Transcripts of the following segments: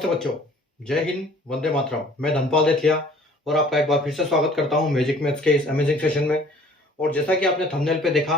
नमस्ते बच्चों। जय हिंद, वंदे मातरम। मैं धनपाल देथिया और आपका एक बार फिर से स्वागत करता हूं मैजिक मैथ्स के इस अमेजिंग सेशन में। और जैसा कि आपने थंबनेल पे देखा,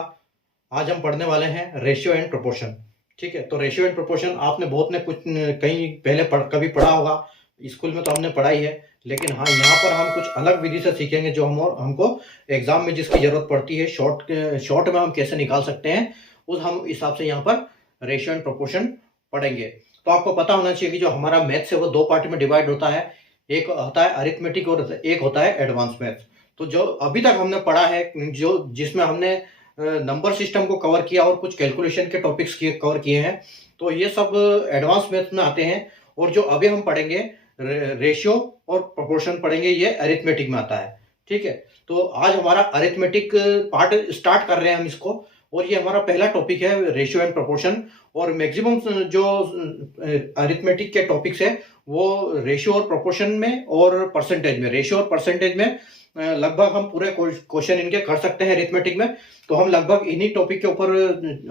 आज हम पढ़ने वाले हैं रेशियो एंड प्रोपोर्शन। ठीक है, तो रेशियो एंड प्रोपोर्शन आपने बहुत ने कुछ कहीं पहले कभी पढ़ा होगा, स्कूल में तो हमने पढ़ा ही है, लेकिन हाँ, यहाँ पर हम कुछ अलग विधि से सीखेंगे जो हमको एग्जाम में जिसकी जरूरत पड़ती है, शॉर्ट में हम कैसे निकाल सकते हैं, उस हम हिसाब से यहाँ पर रेशियो एंड प्रोपोर्शन पढ़ेंगे। तो आपको पता होना चाहिए कि जो हमारा मैथ्स है वो दो पार्ट में डिवाइड होता है। एक होता है अरिथमेटिक और एक होता है एडवांस मैथ्स। तो जो अभी तक हमने पढ़ा है, जो जिसमें हमने नंबर सिस्टम को कवर किया और कुछ कैलकुलेशन के टॉपिक्स कवर किए हैं, तो ये सब एडवांस मैथ्स में आते हैं। और जो अभी हम पढ़ेंगे रेशियो और प्रोपोर्शन पढ़ेंगे, ये अरिथमेटिक में आता है। ठीक है, तो आज हमारा अरिथमेटिक पार्ट स्टार्ट कर रहे हैं हम इसको, और ये हमारा पहला टॉपिक है रेशियो एंड प्रोपोर्शन। और मैक्सिमम जो अरिथमेटिक के टॉपिक्स है वो रेशियो और प्रोपोर्शन में और परसेंटेज में, रेशियो और परसेंटेज में लगभग हम पूरे क्वेश्चन इनके कर सकते हैं अरिथमेटिक में। तो हम लगभग इन्हीं टॉपिक के ऊपर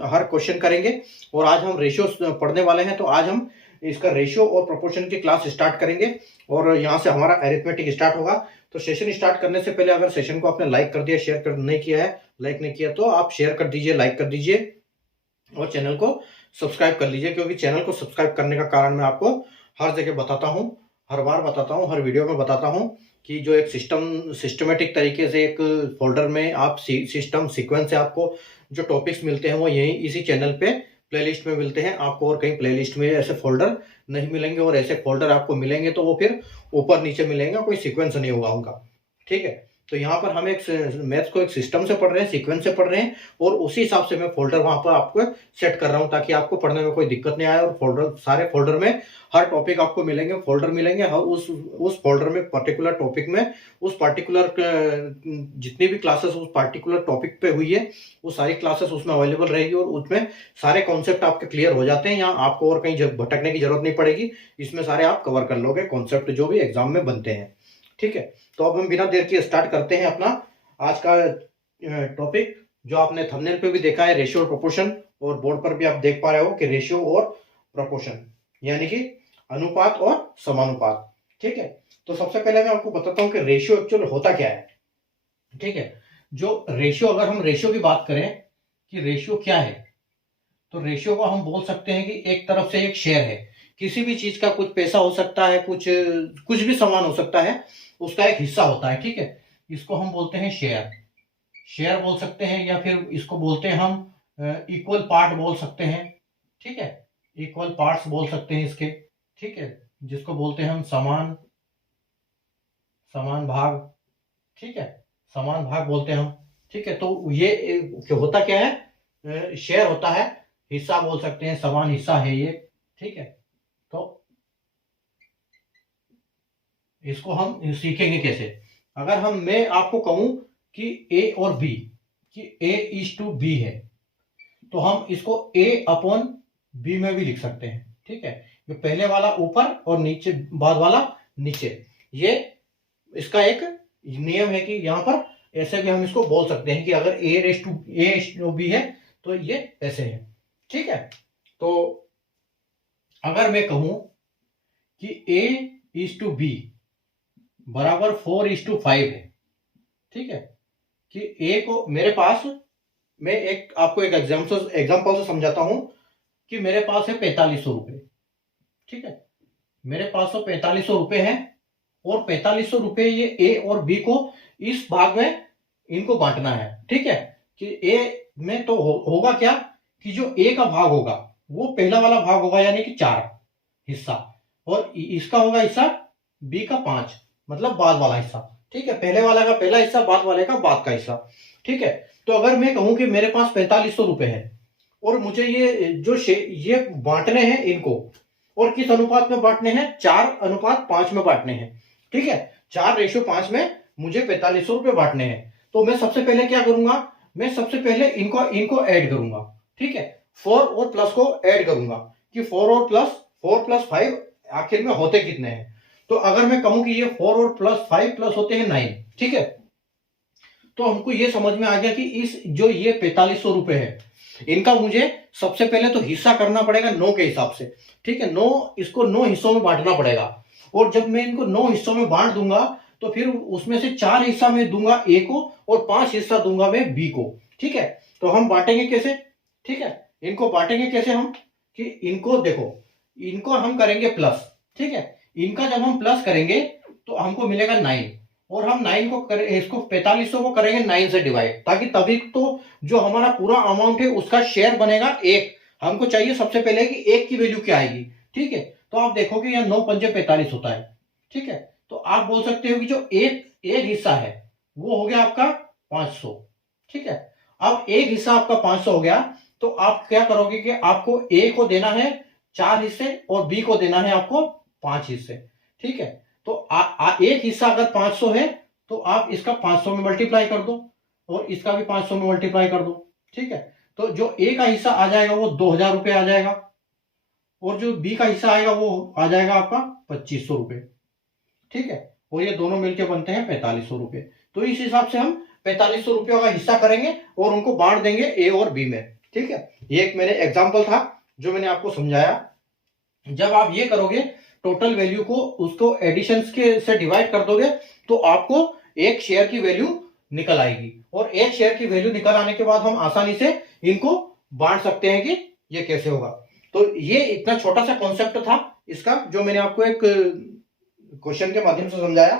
हर क्वेश्चन करेंगे। और आज हम रेशियो पढ़ने वाले हैं, तो आज हम इसका रेशियो और प्रोपोर्शन की क्लास स्टार्ट करेंगे और यहाँ से हमारा अरिथमेटिक स्टार्ट होगा। तो सेशन स्टार्ट करने से पहले अगर सेशन को आपने लाइक कर दिया, शेयर कर नहीं किया है, लाइक नहीं किया तो आप शेयर कर दीजिए, लाइक कर दीजिए और चैनल को सब्सक्राइब कर लीजिए, क्योंकि चैनल को सब्सक्राइब करने का कारण मैं आपको हर जगह बताता हूं, हर बार बताता हूं, हर वीडियो में बताता हूं कि जो एक सिस्टमेटिक तरीके से एक फोल्डर में आप सिस्टम सीक्वेंस से आपको जो टॉपिक्स मिलते हैं वो यही इसी चैनल पे प्लेलिस्ट में मिलते हैं आपको। और कहीं प्लेलिस्ट में ऐसे फोल्डर नहीं मिलेंगे, और ऐसे फोल्डर आपको मिलेंगे तो वो फिर ऊपर नीचे मिलेंगे, कोई सीक्वेंस नहीं होगा उनका। ठीक है, तो यहाँ पर हम एक मैथ्स को एक सिस्टम से पढ़ रहे हैं, सीक्वेंस से पढ़ रहे हैं, और उसी हिसाब से मैं फोल्डर वहां पर आपको सेट कर रहा हूं ताकि आपको पढ़ने में कोई दिक्कत नहीं आए। और फोल्डर, सारे फोल्डर में हर टॉपिक आपको मिलेंगे, फोल्डर मिलेंगे, हर उस फोल्डर में पर्टिकुलर टॉपिक में उस पर्टिकुलर जितनी भी क्लासेस उस पर्टिकुलर टॉपिक पे हुई है वो सारी क्लासेस उसमें अवेलेबल रहेगी, और उसमें सारे कॉन्सेप्ट आपके क्लियर हो जाते हैं। यहाँ आपको और कहीं भटकने की जरूरत नहीं पड़ेगी, इसमें सारे आप कवर कर लोगे कॉन्सेप्ट जो भी एग्जाम में बनते हैं। ठीक है, तो अब हम बिना देर के स्टार्ट करते हैं अपना आज का टॉपिक, जो आपने थंबनेल पे भी देखा है, रेशियो और प्रोपोर्शन, और बोर्ड पर भी आप देख पा रहे हो कि रेशियो और प्रोपोर्शन यानी कि अनुपात और समानुपात। ठीक है, तो सबसे पहले मैं आपको बताता हूं कि रेशियो एक्चुअल होता क्या है। ठीक है, जो रेशियो, अगर हम रेशियो की बात करें कि रेशियो क्या है, तो रेशियो को हम बोल सकते हैं कि एक तरफ से एक शेयर है, किसी भी चीज का, कुछ पैसा हो सकता है, कुछ भी सामान हो सकता है, उसका एक हिस्सा होता है। ठीक है, इसको हम बोलते हैं शेयर, शेयर बोल सकते हैं, या फिर इसको बोलते हैं हम इक्वल पार्ट बोल सकते हैं। ठीक है, इक्वल पार्ट्स बोल सकते हैं इसके। ठीक है, जिसको बोलते हैं हम समान समान भाग। ठीक है, समान भाग बोलते हैं हम। ठीक है, तो ये होता क्या है, शेयर होता है, हिस्सा बोल सकते हैं, समान हिस्सा है ये। ठीक है, तो इसको हम सीखेंगे कैसे। अगर मैं आपको कहूं कि ए और बी, कि ए इज टू बी है, तो हम इसको ए अपॉन बी में भी लिख सकते हैं। ठीक है, ये पहले वाला ऊपर और नीचे, बाद वाला नीचे, ये इसका एक नियम है कि यहां पर ऐसे भी हम इसको बोल सकते हैं कि अगर ए रेस टू बी है तो ये ऐसे है। ठीक है, तो अगर मैं कहूं कि ए इज टू बी बराबर 4:5 है। ठीक है, कि ए को मेरे पास, मैं आपको एक एग्जाम्पल से समझाता हूं कि मेरे पास है 4500 रुपए। ठीक है, मेरे पास तो 4500 रुपए है, और 4500 रुपए ये ए और बी को इस भाग में इनको बांटना है। ठीक है, कि ए में तो होगा क्या कि जो ए का भाग होगा वो पहला वाला भाग होगा, यानी कि 4 हिस्सा, और इसका होगा हिस्सा बी का 5, मतलब बाद वाला हिस्सा। ठीक है, पहले वाला का पहला हिस्सा, बाद वाले का बाद का हिस्सा। ठीक है, तो अगर मैं कहूं कि मेरे पास 4500 रुपए है और मुझे ये बांटने हैं इनको, और किस अनुपात में बांटने हैं, 4:5 में बांटने हैं। ठीक है, 4:5 में मुझे 4500 रुपए बांटने हैं। तो मैं सबसे पहले क्या करूंगा, मैं सबसे पहले इनको ऐड करूंगा। ठीक है, 4 और प्लस को ऐड करूंगा कि 4 प्लस 5 आखिर में होते कितने हैं। तो अगर मैं कहूं कि ये 4 और प्लस 5 प्लस होते हैं 9। ठीक है, तो हमको ये समझ में आ गया कि इस जो ये 4500 रुपए है, इनका मुझे सबसे पहले तो हिस्सा करना पड़ेगा 9 के हिसाब से। ठीक है, 9, इसको 9 हिस्सों में बांटना पड़ेगा। और जब मैं इनको 9 हिस्सों में बांट दूंगा तो फिर उसमें से 4 हिस्सा मैं दूंगा ए को और 5 हिस्सा दूंगा मैं बी को। ठीक है, तो हम बांटेंगे कैसे? ठीक है, इनको बांटेंगे कैसे हम, कि इनको देखो, इनको हम करेंगे प्लस। ठीक है, इनका जब हम प्लस करेंगे तो हमको मिलेगा 9, और हम 9 को करें, इसको 4500 को करेंगे 9 से डिवाइड, ताकि तभी तो जो हमारा पूरा अमाउंट है उसका शेयर बनेगा 1। हमको चाहिए सबसे पहले कि 1 की वैल्यू क्या आएगी। ठीक है, तो आप देखोगे यहाँ 9 पंजे 45 होता है। ठीक है, तो आप बोल सकते हो कि जो एक हिस्सा है वो हो गया आपका 500। ठीक है, अब एक हिस्सा आपका 500 हो गया, तो आप क्या करोगे कि आपको ए को देना है 4 हिस्से और बी को देना है आपको 5 हिस्से। ठीक है, तो एक हिस्सा अगर 500 है तो आप इसका 500 में मल्टीप्लाई कर दो और इसका भी 500 में मल्टीप्लाई कर दो। ठीक है, तो जो ए का हिस्सा आ जाएगा वो 2000 रुपये आ जाएगा, और जो बी का हिस्सा आएगा वो आ जाएगा आपका 2500 रुपये। ठीक है, और ये दोनों मिलकर बनते हैं 4500 रुपये। तो इस हिसाब से हम 4500 रुपयों का हिस्सा करेंगे और उनको बांट देंगे ए और बी में। ठीक है, ये एक मेरे एग्जाम्पल था जो मैंने आपको समझाया। जब आप ये करोगे, टोटल वैल्यू को उसको एडिशंस के से डिवाइड कर दोगे तो आपको एक शेयर की वैल्यू निकल आएगी, और एक शेयर की वैल्यू निकल आने के बाद हम आसानी से इनको बांट सकते हैं कि ये कैसे होगा। तो ये इतना छोटा सा कॉन्सेप्ट था इसका, जो मैंने आपको एक क्वेश्चन के माध्यम से समझाया।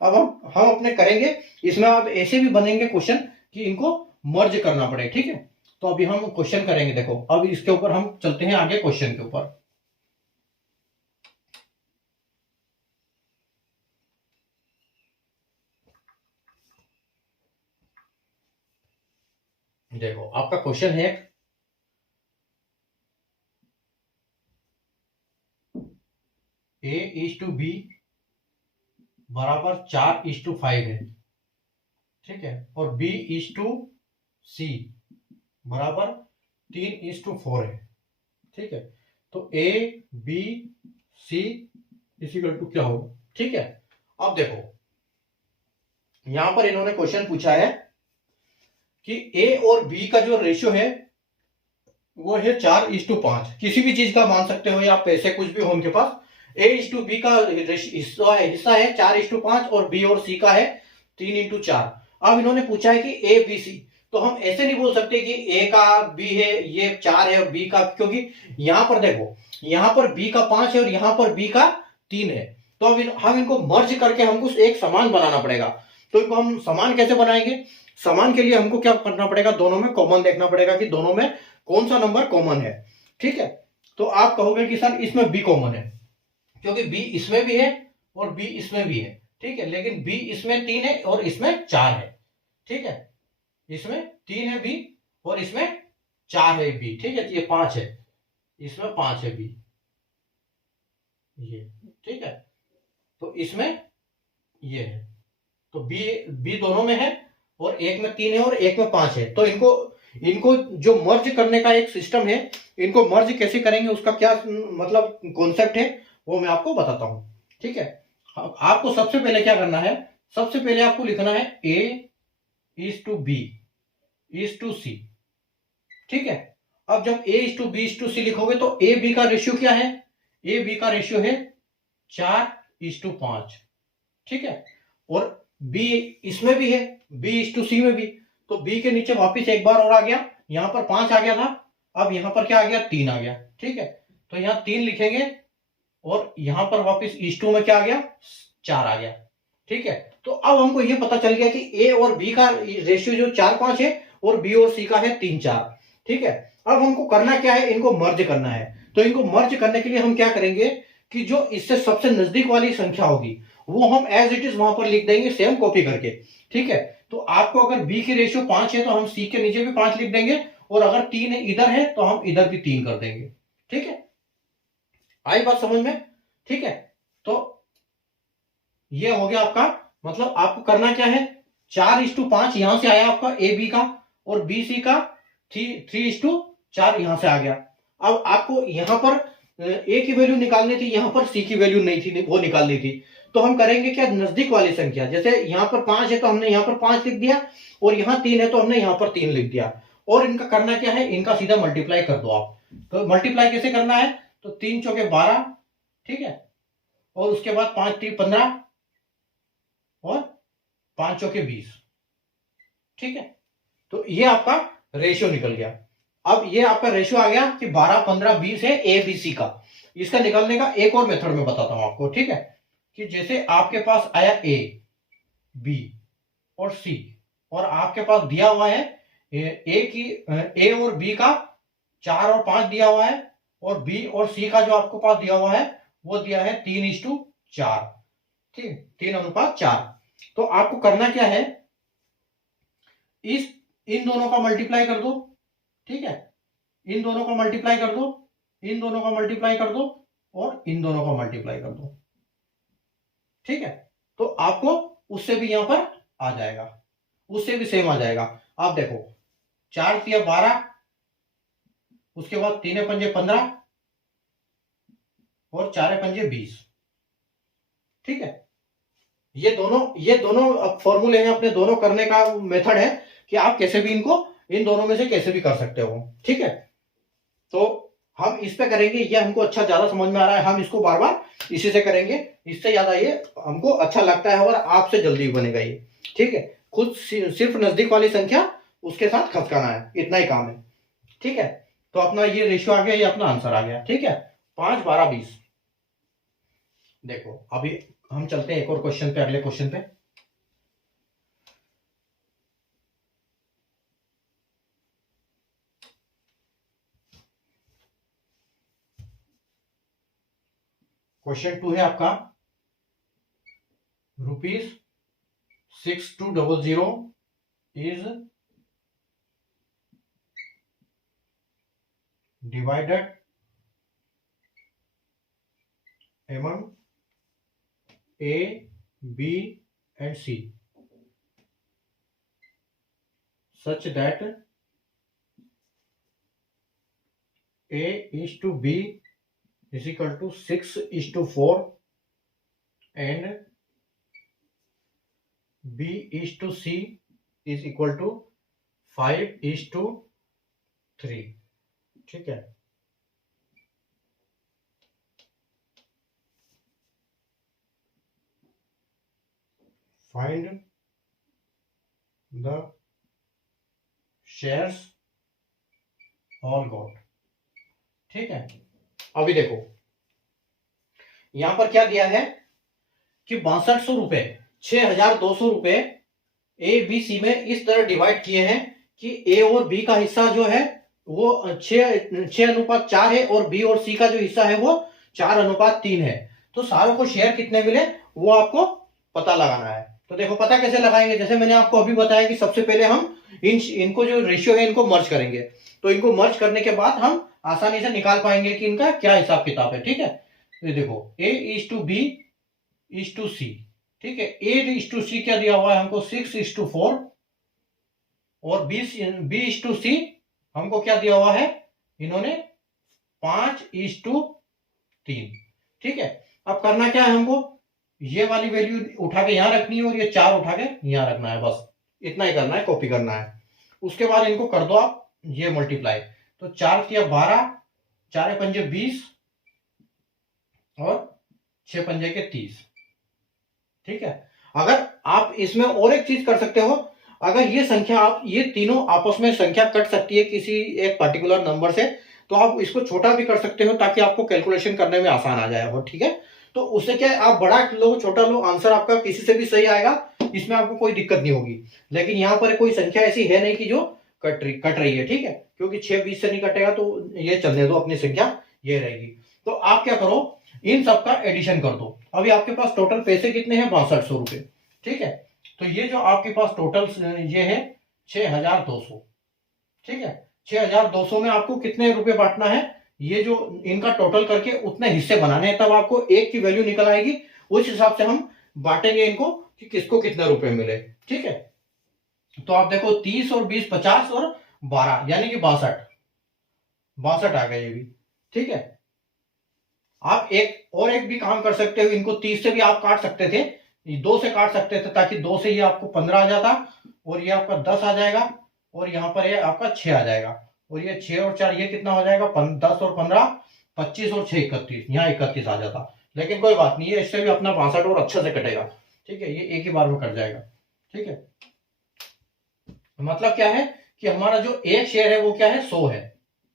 अब हम अपने करेंगे, इसमें अब ऐसे भी बनेंगे क्वेश्चन कि इनको मर्ज करना पड़े। ठीक है, तो अभी हम क्वेश्चन करेंगे। देखो, अब इसके ऊपर हम चलते हैं आगे क्वेश्चन के ऊपर। देखो, आपका क्वेश्चन है A:B बराबर 4:5 है। ठीक है, और B:C बराबर 3:4 है। ठीक है, तो A B C equal to क्या होगा? ठीक है, अब देखो, यहां पर इन्होंने क्वेश्चन पूछा है कि ए और बी का जो रेशियो है वो है 4:5। किसी भी चीज का मान सकते हो, या पैसे कुछ भी हो उनके पास। A:B का हिस्सा है 4:5 और बी और सी का है 3:4। अब इन्होंने पूछा है कि ए बी सी, तो हम ऐसे नहीं बोल सकते कि ए का बी है ये 4 है और बी का, क्योंकि यहां पर देखो, यहां पर बी का 5 है और यहां पर बी का 3 है। तो अब हम इनको मर्ज करके हमको एक समान बनाना पड़ेगा। तो इनको हम समान कैसे बनाएंगे? समान के लिए हमको क्या करना पड़ेगा? दोनों में कॉमन देखना पड़ेगा कि दोनों में कौन सा नंबर कॉमन है। ठीक है, तो आप कहोगे कि सर इसमें बी कॉमन है, क्योंकि बी इसमें भी है और बी इसमें भी है। ठीक है, लेकिन बी इसमें 3 है और इसमें 4 है। ठीक है, इसमें 3 है बी और इसमें 4 है बी। ठीक है, ये 5 है, इसमें 5 है बी, ये। ठीक है, तो इसमें ये है, तो बी दोनों में है, और एक में 3 है और एक में 5 है। तो इनको जो मर्ज करने का एक सिस्टम है, इनको मर्ज कैसे करेंगे उसका क्या मतलब कॉन्सेप्ट है वो मैं आपको बताता हूं। ठीक है, आपको सबसे पहले क्या करना है? सबसे पहले आपको लिखना है A:B:C। ठीक है, अब जब A:B:C लिखोगे तो ए बी का रेशियो क्या है? ए बी का रेशियो है 4:5। ठीक है, और बी इसमें भी है, B:C में भी। तो बी के नीचे वापिस एक बार और आ गया, यहां पर 5 आ गया था, अब यहां पर क्या आ गया? 3 आ गया। ठीक है, तो यहां 3 लिखेंगे और यहां पर वापिस E:2 में क्या आ गया? 4 आ गया। ठीक है, तो अब हमको यह पता चल गया कि ए और बी का रेशियो जो 4:5 है और बी और सी का है 3:4। ठीक है, अब हमको करना क्या है? इनको मर्ज करना है। तो इनको मर्ज करने के लिए हम क्या करेंगे कि जो इससे सबसे नजदीक वाली संख्या होगी वो हम एज इट इज वहां पर लिख देंगे, सेम कॉपी करके। ठीक है, तो आपको अगर बी की रेशियो 5 है तो हम सी के नीचे भी 5 लिख देंगे, और अगर 3 इधर है तो हम इधर भी 3 कर देंगे। ठीक है, आई बात समझ में? ठीक है, तो ये हो गया आपका, मतलब आपको करना क्या है? 4:5 यहां से आया आपका ए बी का, और बी सी का 3:4 यहां से आ गया। अब आपको यहां पर ए की वैल्यू निकालनी थी, यहां पर सी की वैल्यू नहीं थी, वो निकालनी थी। तो हम करेंगे क्या? नजदीक वाली संख्या, जैसे यहां पर 5 है तो हमने यहां पर 5 लिख दिया, और यहां 3 है तो हमने यहां पर 3 लिख दिया, और इनका करना क्या है, इनका सीधा मल्टीप्लाई कर दो आप। तो मल्टीप्लाई कैसे करना है, तो 3 चौके 12, ठीक है, और उसके बाद 5 3 15 और 5 चौके 20, ठीक है। तो ये आपका रेशियो निकल गया। अब ये आपका रेशियो आ गया कि 12 15 20 है ए बी सी का। इसका निकालने का एक और मेथड में बताता हूं आपको, ठीक है, कि जैसे आपके पास आया ए बी और सी, और आपके पास दिया हुआ है ए और बी का 4 और 5 दिया हुआ है, और बी और सी का जो आपको पास दिया हुआ है वो दिया है 3:4, ठीक, 3:4। तो आपको करना क्या है, इन दोनों का मल्टीप्लाई कर दो, ठीक है, इन दोनों का मल्टीप्लाई कर दो, इन दोनों का मल्टीप्लाई कर दो, और इन दोनों का मल्टीप्लाई कर दो, ठीक है। तो आपको उससे भी यहां पर आ जाएगा, उससे भी सेम आ जाएगा। आप देखो 4 तिया 12, उसके बाद 3 पंजे 15 और 4 पंजे 20, ठीक है। ये दोनों फॉर्मूले हैं अपने, दोनों करने का मेथड है कि आप कैसे भी इनको, इन दोनों में से कैसे भी कर सकते हो, ठीक है। तो हम इस पे करेंगे, ये हमको अच्छा ज्यादा समझ में आ रहा है, हम इसको बार बार इसी से करेंगे, इससे ज्यादा ये हमको अच्छा लगता है और आपसे जल्दी बनेगा ये, ठीक है। खुद सिर्फ नजदीक वाली संख्या उसके साथ खसकाना है, इतना ही काम है, ठीक है। तो अपना ये रेशियो आ गया, ये अपना आंसर आ गया, ठीक है, 5 12 20। देखो अभी हम चलते हैं एक और क्वेश्चन पे, अगले क्वेश्चन पे। क्वेश्चन 2 है आपका, ₹6200 is divided among A, B and C such that A is to B is equal to 6:4 and B is to C is equal to 5:3, ठीक है। Find the shares all got, ठीक है। अभी देखो यहां पर क्या दिया है कि 6200 रुपए, 6200 रुपए ए बी सी में इस तरह डिवाइड किए हैं कि ए और बी का हिस्सा जो है वो 6:4 है और बी और सी का जो हिस्सा है वो 4:3 है। तो सारों को शेयर कितने मिले वो आपको पता लगाना है। तो देखो पता कैसे लगाएंगे, जैसे मैंने आपको अभी बताया कि सबसे पहले हम इनको जो रेशियो है इनको मर्ज करेंगे। तो इनको मर्ज करने के बाद हम आसानी से निकाल पाएंगे कि इनका क्या हिसाब किताब है, ठीक है। ये देखो A is to B is to C, ठीक है। ए इज टू सी क्या दिया हुआ है हमको 6:4 और बी इज टू सी हमको क्या दिया हुआ है, इन्होंने 5:3, ठीक है। अब करना क्या है हमको, ये वाली वैल्यू उठा के यहां रखनी है और ये 4 उठा के यहां रखना है, बस इतना ही करना है, कॉपी करना है। उसके बाद इनको कर दो आप ये मल्टीप्लाई, तो 4 तिया 12, 4 पंजे 20 और 6 पंजे के 30, ठीक है। अगर आप इसमें और एक चीज कर सकते हो, अगर ये संख्या आप ये तीनों आपस में संख्या कट सकती है किसी एक पर्टिकुलर नंबर से, तो आप इसको छोटा भी कर सकते हो ताकि आपको कैलकुलेशन करने में आसान आ जाए हो, ठीक है। तो उससे क्या है, आप बड़ा लो छोटा लो, आंसर आपका किसी से भी सही आएगा, इसमें आपको कोई दिक्कत नहीं होगी। लेकिन यहाँ पर कोई संख्या ऐसी है नहीं कि जो कट रही है, ठीक है, क्योंकि 6 20 से नहीं कटेगा तो ये चलने दो, अपनी संख्या ये रहेगी। तो आप क्या करो, इन सबका एडिशन कर दो। अभी आपके पास टोटल पैसे कितने हैं, 6200 रुपए, ठीक है। तो ये जो आपके पास टोटल ये है 6200, ठीक है। 6200 में आपको कितने रुपए बांटना है, ये जो इनका टोटल करके उतने हिस्से बनाने हैं, तब आपको एक की वैल्यू निकल आएगी। उस हिसाब से हम बांटेंगे इनको कि किसको कितने रुपए मिले, ठीक है। तो आप देखो 30 और 20 50 और 12 यानी कि 62 आ गए ये भी, ठीक है। आप एक भी काम कर सकते हो, इनको 30 से भी आप काट सकते थे, 2 से काट सकते थे ताकि 2 से ये आपको 15 आ जाता और ये आपका 10 आ जाएगा और यहाँ पर ये आपका 6 आ जाएगा, और ये 6 और 4 ये कितना हो जाएगा, 10 और 15 25 और 6 31, यहाँ 31 आ जाता। लेकिन कोई बात नहीं है, इससे भी अपना 62 और अच्छे से कटेगा। ठीक है, ये एक ही बार में कट जाएगा। ठीक है, मतलब क्या है कि हमारा जो एक शेयर है वो क्या है, 100 है।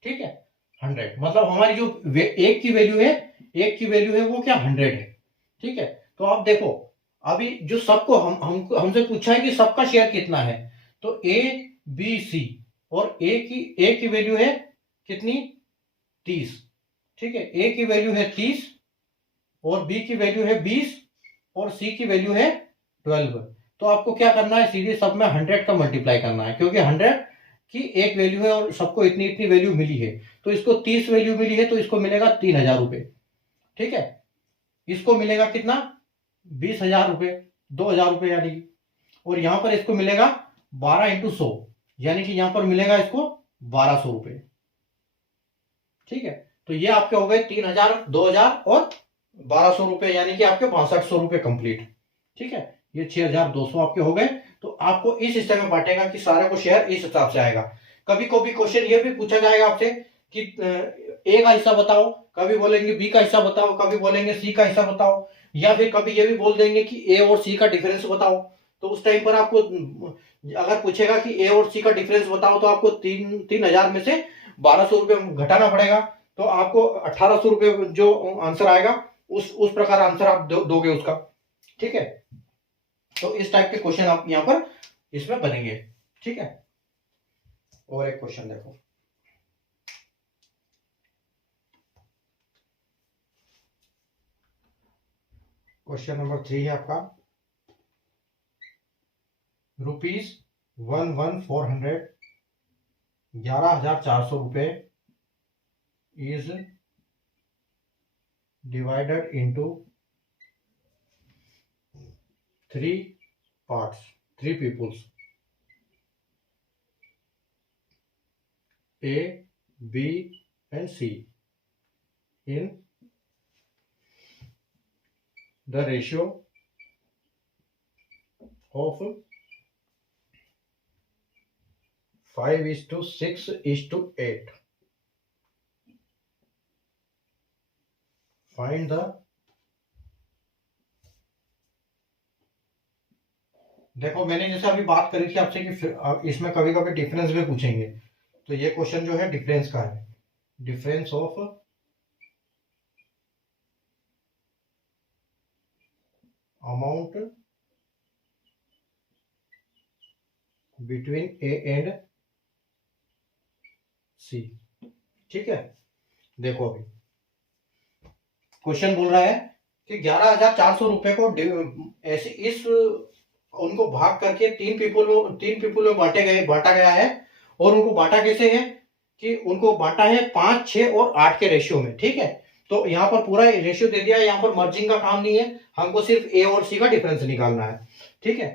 ठीक है, 100 मतलब हमारी जो एक की वैल्यू है, एक की वैल्यू है वो क्या 100 है। ठीक है, तो आप देखो अभी जो सबको हमसे पूछा है कि सबका शेयर कितना है, तो ए बी सी, और ए की वैल्यू है कितनी, 30। ठीक है, ए की वैल्यू है 30, और बी की वैल्यू है 20, और सी की वैल्यू है 12। तो आपको क्या करना है, सीधे सब में 100 का मल्टीप्लाई करना है, क्योंकि 100 की एक वैल्यू है और सबको इतनी इतनी वैल्यू मिली है। तो इसको 30 वैल्यू मिली है, तो इसको मिलेगा 3000 रुपए। ठीक है, इसको मिलेगा कितना, 20,000 रुपए, 2,000 रुपए यानी। और यहां पर इसको मिलेगा 12 इंटू 100, यानी कि यहां पर मिलेगा इसको 1200 रुपए। ठीक है, तो ये आपके हो गए 3000, 2000 और 1200 रुपए, यानी कि आपके 6200 रुपए कंप्लीट। ठीक है, ये 6200 आपके हो गए। तो आपको इस हिस्से में बांटेगा कि सारे को शेयर इस हिसाब से आएगा। कभी कभी क्वेश्चन ये भी पूछा जाएगा आपसे कि ए का हिस्सा बताओ, कभी बोलेंगे बी का हिस्सा बताओ, कभी बोलेंगे सी का हिस्सा बताओ, या फिर कभी ये भी बोल देंगे कि ए और सी का डिफरेंस बताओ। तो उस टाइम पर आपको अगर पूछेगा कि ए और सी का डिफरेंस बताओ, तो आपको 3000 में से 1200 रुपए घटाना पड़ेगा। तो आपको 1800 रुपए जो आंसर आएगा, उस प्रकार आंसर आप दोगे उसका। ठीक है, तो इस टाइप के क्वेश्चन आप यहां पर इसमें बनेंगे। ठीक है, और एक क्वेश्चन देखो, क्वेश्चन नंबर 3 है आपका, ₹11,400, 11,400 रुपए is divided into 3 parts, 3 peoples, A, B and C, in the ratio of 5:6:8. Find the, देखो मैंने जैसे अभी बात करी थी आपसे कि इसमें कभी कभी डिफरेंस भी पूछेंगे। तो ये क्वेश्चन जो है डिफरेंस का है, difference of amount between A and C. ठीक है, देखो अभी क्वेश्चन बोल रहा है कि 11,400 रुपए को ऐसे इस उनको भाग करके तीन पीपल में बांटा गया है। और उनको बांटा कैसे है कि उनको बांटा है 5, 6 और 8 के रेशियो में। ठीक है, तो यहाँ पर पूरा रेशियो दे दिया है, यहाँ पर मर्जिंग का काम नहीं है, हमको सिर्फ ए और सी का डिफरेंस निकालना है। ठीक है,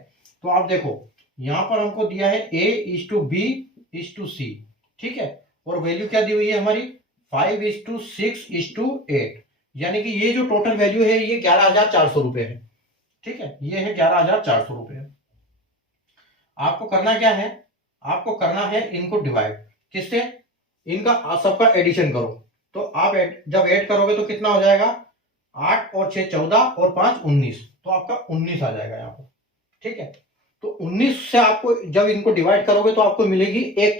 तो आप देखो यहाँ पर हमको दिया है A:B:C। ठीक है, और वैल्यू क्या दी हुई है हमारी, 5:6:8, यानी कि ये जो टोटल वैल्यू है ये 11,400 रुपए है। ठीक है, ये है 11,400 रुपए। आपको करना क्या है, आपको करना है इनको डिवाइड, किससे, इनका सबका एडिशन करो। तो आप जब ऐड करोगे तो कितना हो जाएगा, 8 और 6 14 और 5 19, तो आपका 19 आ जाएगा यहाँ पर। ठीक है, तो 19 से आपको जब इनको डिवाइड करोगे तो आपको मिलेगी एक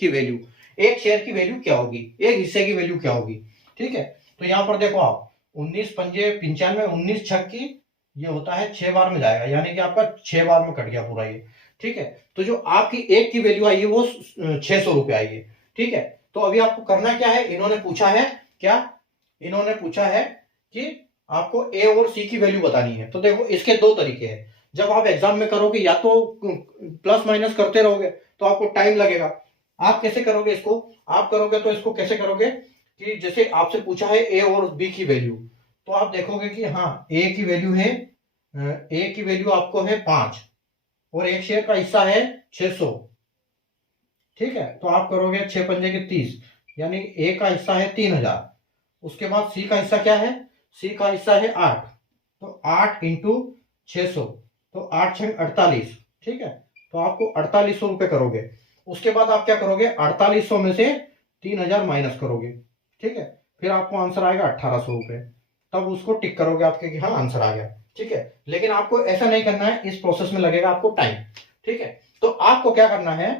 की वैल्यू, एक शेयर की वैल्यू क्या होगी, एक हिस्से की वैल्यू क्या होगी। ठीक है, तो यहाँ पर देखो आप 19 पंजे 95, 19 छक्की, ये होता है 6 बार में जाएगा, यानी कि आपका 6 बार में कट गया पूरा ये। ठीक है, तो जो आपकी एक की वैल्यू आई है वो 600 रुपए आई है। ठीक है, तो अभी आपको करना क्या है, इन्होंने पूछा है क्या, इन्होंने पूछा है कि आपको ए और सी की वैल्यू बतानी है। तो देखो इसके दो तरीके हैं, जब आप एग्जाम में करोगे या तो प्लस माइनस करते रहोगे तो आपको टाइम लगेगा। आप कैसे करोगे इसको, आप करोगे तो इसको कैसे करोगे कि जैसे आपसे पूछा है ए और बी की वैल्यू, तो आप देखोगे कि हाँ ए की वैल्यू है, ए की वैल्यू आपको है 5 और एक शेयर का हिस्सा है 600। ठीक है, तो आप करोगे 6 पंजे के 30, यानी ए का हिस्सा है 3000। उसके बाद सी का हिस्सा क्या है, सी का हिस्सा है 8, तो 8 इंटू 600, तो 8 6 48। ठीक है, तो आपको 4800 रुपए करोगे। उसके बाद आप क्या करोगे, 4800 में से 3000 माइनस करोगे, ठीक है, फिर आपको आंसर आएगा 1800 रुपए, तब उसको टिक करोगे आपके कि हाँ आंसर आ गया, ठीक है। लेकिन आपको ऐसा नहीं करना है, इस प्रोसेस में लगेगा आपको टाइम, ठीक है। तो आपको क्या करना है,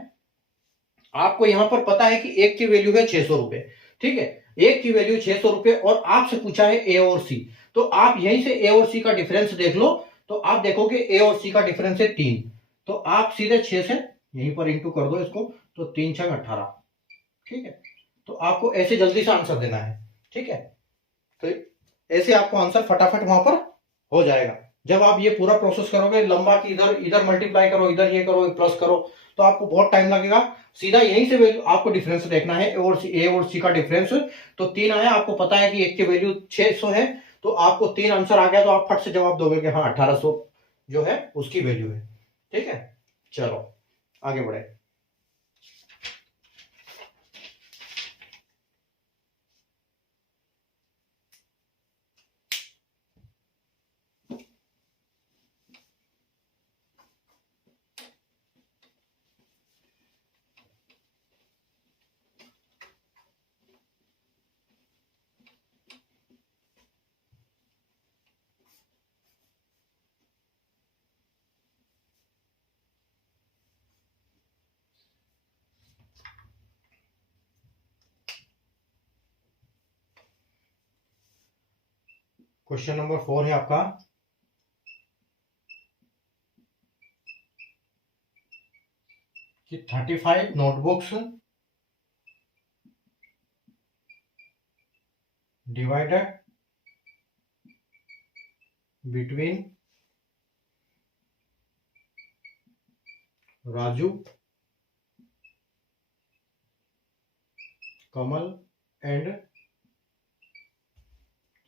आपको यहां पर पता है कि एक की वैल्यू है 600 रुपए, ठीक है, एक की वैल्यू 600 रुपए और आपसे पूछा है ए और सी, तो आप यहीं से ए और सी का डिफरेंस देख लो, तो आप देखोगे ए और सी का डिफरेंस है 3, तो आप सीधे 6 से यहीं पर इंटू कर दो इसको, तो 3 6 18, ठीक है। तो आपको ऐसे जल्दी से आंसर देना है, ठीक है। तो ऐसे आपको आंसर फटाफट वहां पर हो जाएगा। जब आप ये पूरा प्रोसेस करोगे लंबा कि इधर इधर मल्टीप्लाई करो, इधर ये करो, प्लस करो, तो आपको बहुत टाइम लगेगा। सीधा यहीं से आपको डिफरेंस देखना है, ए और सी का डिफरेंस, तो 3 आया, आपको पता है कि एक की वैल्यू 600 है, तो आपको 3 आंसर आ गया, तो आप फट से जवाब दोगे कि हाँ 1800 जो है उसकी वैल्यू है, ठीक है। चलो आगे बढ़े। क्वेश्चन नंबर 4 है आपका, कि 35 notebooks divided between Raju, Kamal and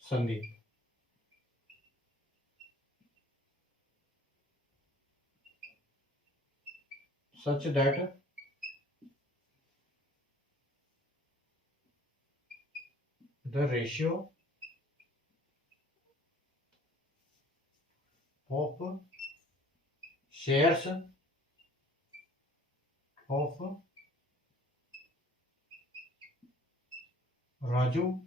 Sandeep, such that the ratio of shares of Raju,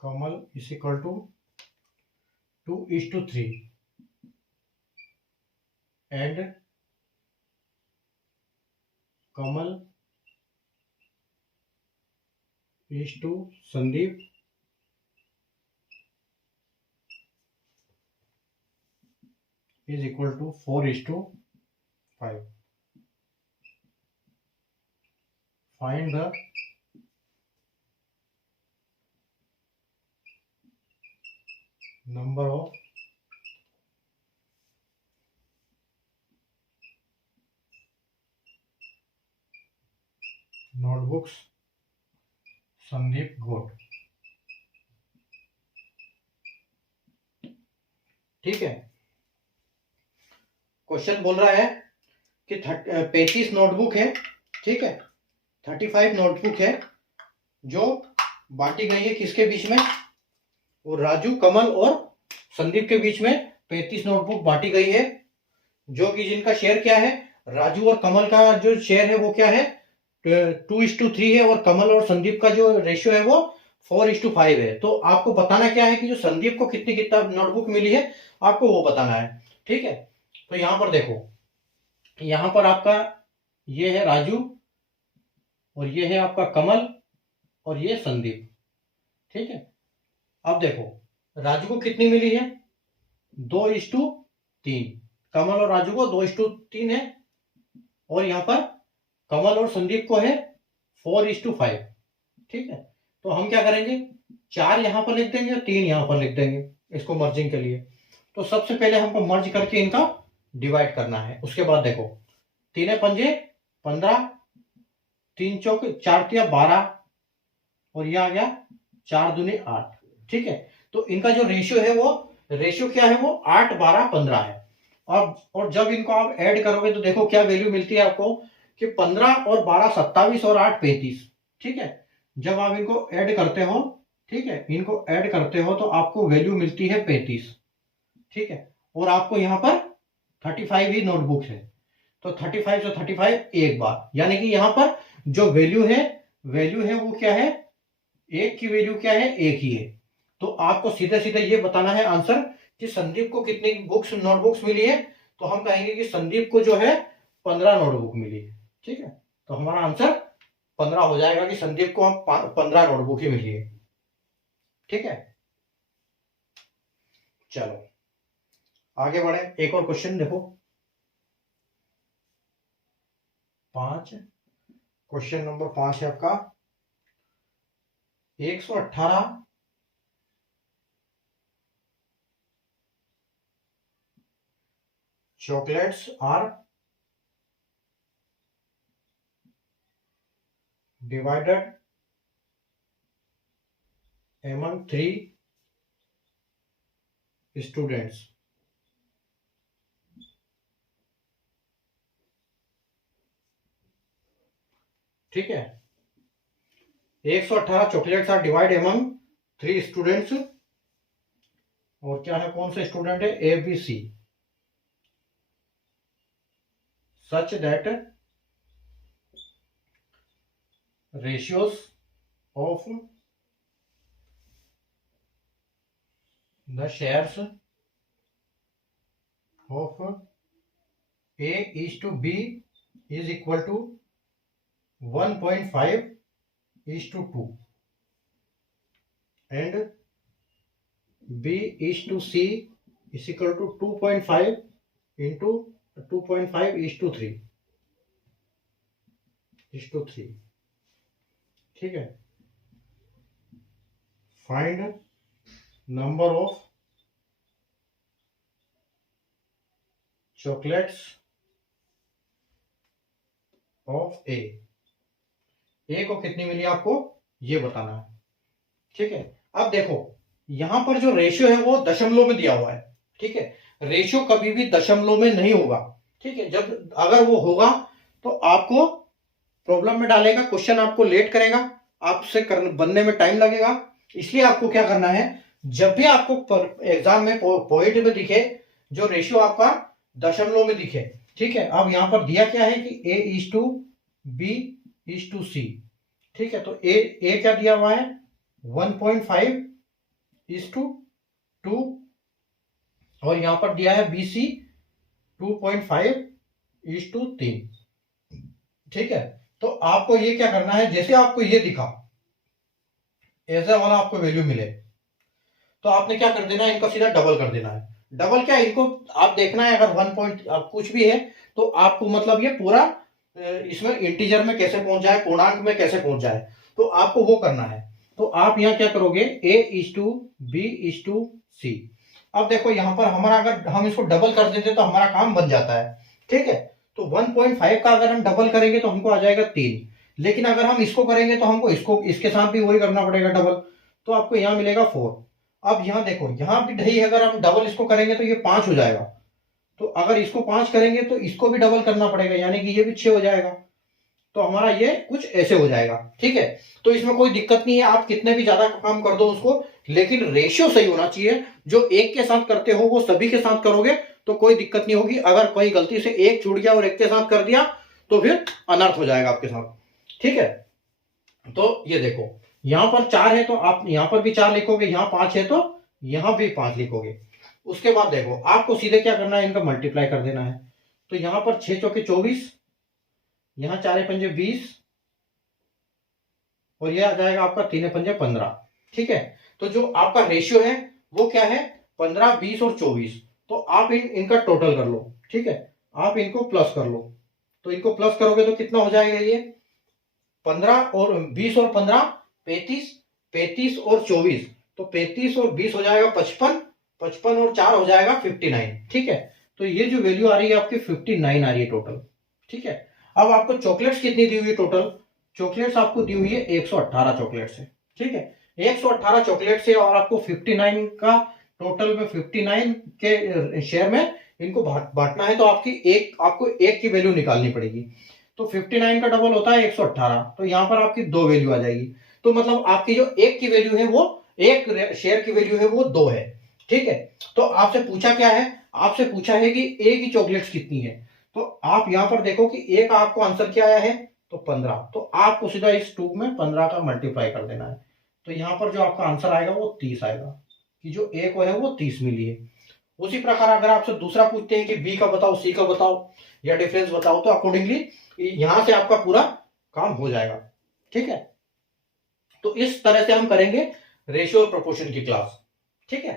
Kamal is equal to 2:3 and Kamal is to Sandeep is equal to 4:5. Find the number of notebooks Sandeep got, ठीक है। Question बोल रहा है कि 35 notebook है, ठीक है, 35 notebook है जो बांटी गई है किसके बीच में, और राजू, कमल और संदीप के बीच में 35 नोटबुक बांटी गई है, जो कि जिनका शेयर क्या है, राजू और कमल का जो शेयर है वो क्या है 2:3 है, और कमल और संदीप का जो रेशियो है वो 4:5 है। तो आपको बताना क्या है कि जो संदीप को कितनी किताब नोटबुक मिली है, आपको वो बताना है, ठीक है। तो यहां पर देखो, यहां पर आपका ये है राजू और ये है आपका कमल और ये संदीप, ठीक है। अब देखो राजू को कितनी मिली है 2:3, कमल और राजू को 2:3 है, और यहां पर कमल और संदीप को है 4:5, ठीक है। तो हम क्या करेंगे, 4 यहां पर लिख देंगे और 3 यहां पर लिख देंगे इसको मर्जिंग के लिए। तो सबसे पहले हमको मर्ज करके इनका डिवाइड करना है। उसके बाद देखो 3 पंजे 15, 3 चौक 4 तिया 12, और यह आ गया 4 दूनी 8, ठीक है। तो इनका जो रेशियो है वो रेशियो क्या है, वो 8 12 15 है। और जब इनको आप ऐड करोगे तो देखो क्या वैल्यू मिलती है आपको, कि 15 और 12 27 और 8 35, ठीक है। जब आप इनको ऐड करते हो, ठीक है, इनको ऐड करते हो तो आपको वैल्यू मिलती है 35, ठीक है। और आपको यहाँ पर 35 ही नोटबुक है, तो 35 से 35 एक बार, यानी कि यहाँ पर जो वैल्यू है वो क्या है, एक की वैल्यू क्या है, एक ही है। तो आपको सीधे सीधे ये बताना है आंसर कि संदीप को कितनी बुक्स नोटबुक्स मिली है। तो हम कहेंगे कि संदीप को जो है 15 नोटबुक मिली है। ठीक है, तो हमारा आंसर 15 हो जाएगा कि संदीप को हम 15 नोटबुक ही मिली है। ठीक है, चलो आगे बढ़े, एक और क्वेश्चन देखो 5, क्वेश्चन नंबर 5 है आपका 118 chocolates are divided among 3 students. ठीक है, 118 chocolates are divide among 3 students, और क्या है, कौन से स्टूडेंट है, A B C, such that ratios of the shares of A is to B is equal to 1.5 is to 2 and B is to C is equal to 2.5 into 2.5 is to 3 is to 3. ठीक है, find number of chocolates of A को कितनी मिली आपको ये बताना है। ठीक है, अब देखो यहां पर जो रेशियो है वो दशमलव में दिया हुआ है। ठीक है, रेशियो कभी भी दशमलव में नहीं होगा। ठीक है, जब अगर वो होगा तो आपको प्रॉब्लम में डालेगा, क्वेश्चन आपको लेट करेगा, आपसे बनने में टाइम लगेगा। इसलिए आपको क्या करना है, जब भी आपको एग्जाम में पॉइंट में दिखे जो रेशियो आपका दशमलव में दिखे। ठीक है, अब यहां पर दिया क्या है कि A is to B is to C. ठीक है, तो ए क्या दिया हुआ है 1.5 इज टू 2, और यहां पर दिया है बी सी 2.5 इज टू 3। ठीक है, तो आपको ये क्या करना है, जैसे आपको ये दिखा ऐसा वाला आपको वैल्यू मिले तो आपने क्या कर देना है, इनका सीधा डबल कर देना है। डबल क्या, इनको आप देखना है अगर 1 पॉइंट कुछ भी है तो आपको मतलब ये पूरा इसमें इंटीजर में कैसे पहुंच जाए, पूर्णांक में कैसे पहुंच जाए, तो आपको वो करना है। तो आप यहाँ क्या करोगे, A is to B is to C. अब देखो यहाँ पर हमारा अगर हम इसको डबल कर देते तो हमारा काम बन जाता है। ठीक है, तो 1.5 का अगर हम डबल करेंगे तो हमको आ जाएगा 3, लेकिन अगर हम इसको करेंगे तो हमको इसको इसके साथ भी वही करना पड़ेगा डबल, तो आपको यहाँ मिलेगा 4। अब यहाँ देखो यहाँ भी ढाई, अगर हम डबल इसको करेंगे तो ये 5 हो जाएगा, तो अगर इसको 5 करेंगे तो इसको भी डबल करना पड़ेगा, यानी कि ये भी 6 हो जाएगा। तो हमारा ये कुछ ऐसे हो जाएगा। ठीक है, तो इसमें कोई दिक्कत नहीं है, आप कितने भी ज्यादा काम कर दो उसको, लेकिन रेशियो सही होना चाहिए। जो एक के साथ करते हो वो सभी के साथ करोगे तो कोई दिक्कत नहीं होगी। अगर कोई गलती से एक छूट गया और एक के साथ कर दिया तो फिर अनर्थ हो जाएगा आपके साथ। ठीक है, तो ये देखो यहां पर 4 है तो आप यहां पर भी 4 लिखोगे, यहां 5 है तो यहां भी 5 लिखोगे। उसके बाद देखो आपको सीधे क्या करना है, इनका मल्टीप्लाई कर देना है। तो यहां पर 6 चौके 24, यहां 4 पंजे 20, और यह आ जाएगा आपका 3 पंजे 15। ठीक है, तो जो आपका रेशियो है वो क्या है 15, 20 और 24। तो आप इनका टोटल कर लो। ठीक है, आप इनको प्लस कर लो, तो इनको प्लस करोगे तो कितना हो जाएगा, ये 15 और 20 और 15 35, 35 और 24, तो 35 और 20 हो जाएगा 55, 55 और 4 हो जाएगा 59। ठीक है, तो ये जो वैल्यू आ रही है आपकी 59 आ रही है टोटल। ठीक है, अब आपको चॉकलेट्स कितनी दी हुई है टोटल, चॉकलेट्स आपको दी हुई है 118 चॉकलेट्स है। ठीक है, 118 चॉकलेट्स है और आपको 59 का टोटल में 59 के शेयर में इनको बांटना है, तो आपको एक की वैल्यू निकालनी पड़ेगी। तो 59 का डबल होता है 118, तो यहां पर आपकी 2 वैल्यू आ जाएगी। तो मतलब आपकी जो एक की वैल्यू है वो, एक शेयर की वैल्यू है वो 2 है। ठीक है, तो आपसे पूछा क्या है, आपसे पूछा है कि ए की चॉकलेट्स कितनी है, तो आप यहाँ पर देखो कि ए का आपको आंसर क्या आया है, तो 15। तो आपको सीधा इस 2 में 15 का मल्टीप्लाई कर देना है। तो यहाँ पर जो आपका आंसर आएगा वो 30 आएगा, कि जो ए को है वो 30 मिली है। उसी प्रकार अगर आपसे दूसरा पूछते हैं कि बी का बताओ, सी का बताओ या डिफरेंस बताओ, तो अकॉर्डिंगली यहां से आपका पूरा काम हो जाएगा। ठीक है, तो इस तरह से हम करेंगे रेशियो और प्रोपोर्शन की क्लास। ठीक है,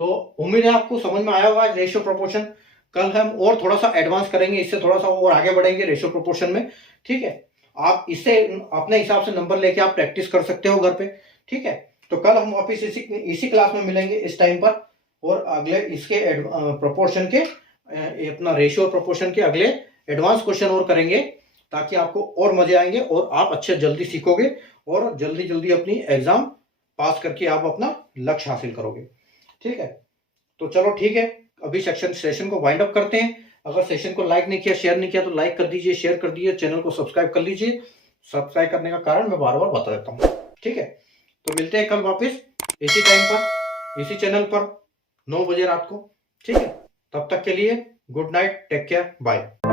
तो उम्मीद है आपको समझ में आया होगा रेशियो प्रोपोर्शन। कल हम और थोड़ा सा एडवांस करेंगे, इससे थोड़ा सा और आगे बढ़ेंगे रेशियो प्रोपोर्शन में। ठीक है, आप इससे अपने हिसाब से नंबर लेके आप प्रैक्टिस कर सकते हो घर पे। ठीक है, तो कल हम वापिस इसी क्लास में मिलेंगे इस टाइम पर, और अगले इसके प्रोपोर्शन के अपना रेशियो प्रोपोर्शन के अगले एडवांस क्वेश्चन और करेंगे, ताकि आपको और मजे आएंगे और आप अच्छे जल्दी सीखोगे और जल्दी जल्दी अपनी एग्जाम पास करके आप अपना लक्ष्य हासिल करोगे। ठीक है, तो चलो ठीक है, अभी सेशन को वाइंड अप करते हैं। अगर सेशन को लाइक नहीं किया, शेयर नहीं किया, तो लाइक कर दीजिए, शेयर कर दीजिए, चैनल को सब्सक्राइब कर लीजिए। सब्सक्राइब करने का कारण मैं बार बार बता देता हूँ। ठीक है, तो मिलते हैं कल वापस इसी टाइम पर, इसी चैनल पर 9 बजे रात को। ठीक है, तब तक के लिए good night, take care, bye.